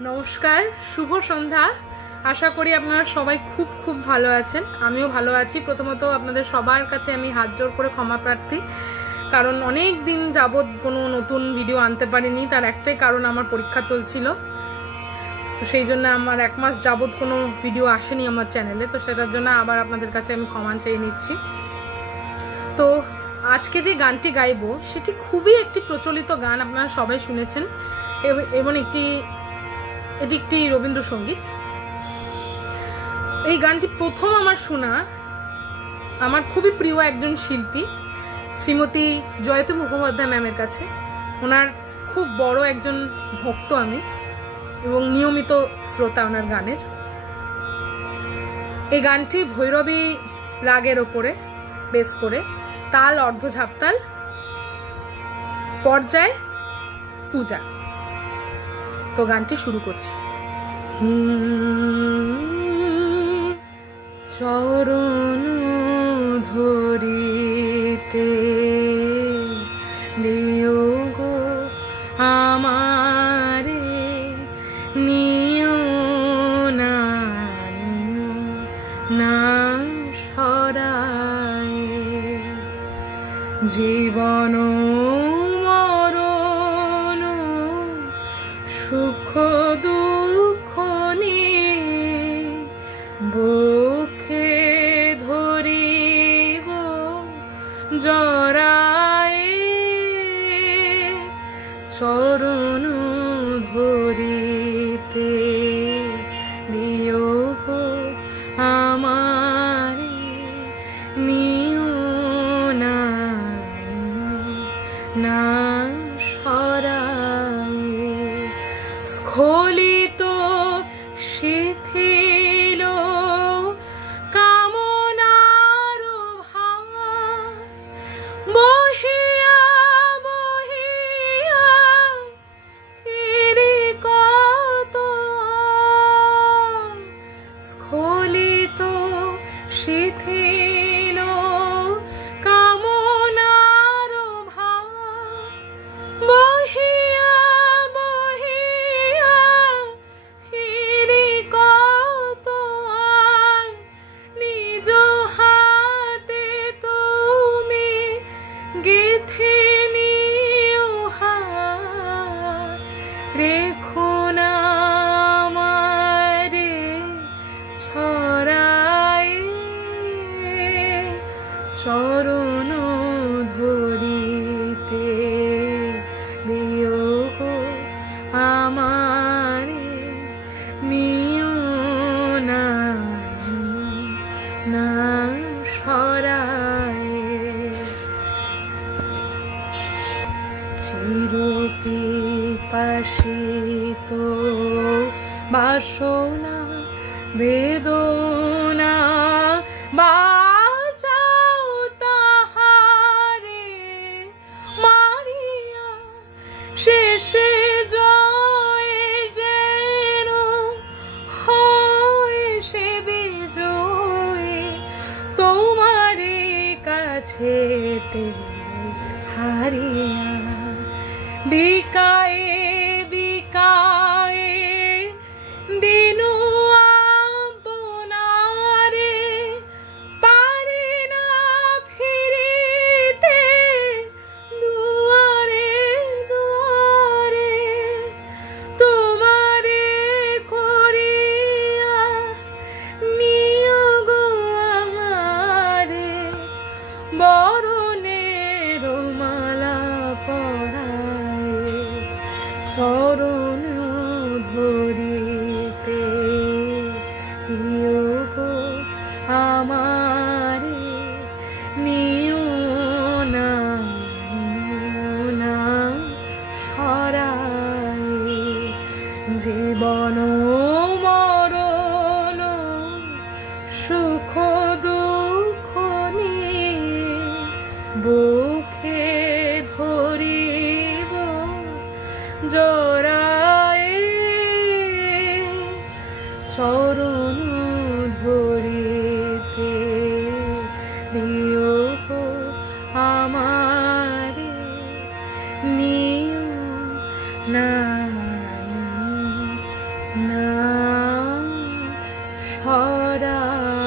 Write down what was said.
নমস্কার, শুভ সন্ধ্যা। আশা করি আপনারা সবাই খুব খুব ভালো আছেন। আমিও ভালো আছি। প্রথমত আপনাদের সবার কাছে আমি হাত জোর করে ক্ষমা প্রার্থী, কারণ অনেক দিন যাবৎ কোনো নতুন ভিডিও আনতে পারিনি। তার একটাই কারণ, আমার পরীক্ষা চলছিল, তো সেই জন্য আমার 1 মাস যাবৎ কোনো ভিডিও আসেনি আমার চ্যানেলে। তো সেটার জন্য আবার আপনাদের কাছে আমি ক্ষমা চেয়ে নিচ্ছি। তো আজকে যে গানটি গাইবো সেটি খুবই একটি প্রচলিত গান, আপনারা সবাই শুনেছেন, এবং এটি একটি রবীন্দ্রসঙ্গীত। এই গানটি প্রথম আমার শোনা আমার খুবই প্রিয় একজন শিল্পী শ্রীমতী জয়তী মুখোপাধ্যায় ম্যামের কাছে। ওনার খুব বড় একজন ভক্ত আমি, এবং নিয়মিত শ্রোতা ওনার গানের। এই গানটি ভৈরবী রাগের ওপরে বেস করে, তাল অর্ধ ঝাপতাল, পর্যায় পূজা। তো গানটি শুরু করছি। চরণ ধরিতে নিও গো আমারে, নিও না সরায়, জীবন মরণ সুখ দুঃখ নিয়ে বুকে ধরিব জড়ায়, চরণ ধরিতে নিও গো আমারে, নিও না সরায়, স্খলিত শিথিল কামনার ভার, বহিয়া বহিয়া ফিরি কত, স্খলিত শিথিল কামনার ভার, বহিয়া বহিয়া ফিরি কত, নিজ হাতে তুমি গেথে নিও হাত, রেখো না আমারে ছড়ায়, চরণ ধরিতে দিও গো আমারে, নিও না সরায়, চিরপিপাসিত বাসনা বেদনা বাঁচাও তাহারে মারিয়া, শেষে জয়ে যেন হয় সে বিজয়ী, তোমারে কাছেতে হারিয়া, বিকায়ে বিকায়ে দিনু আপনারে, পারি না ফিরিতে দুয়ারে দুয়ারে, তোমারে করিয়া নিও গো আমারে, বরণের মালা পরায়, চরণ ধরিতে দিও গো আমারে, নিও না সরায়, জীবন মরণ সুখ দুঃখ নিয়ে বুকে ধরিব জড়ায়, চরণ ধরিতে দিও গো আমারে, নিও না না সরা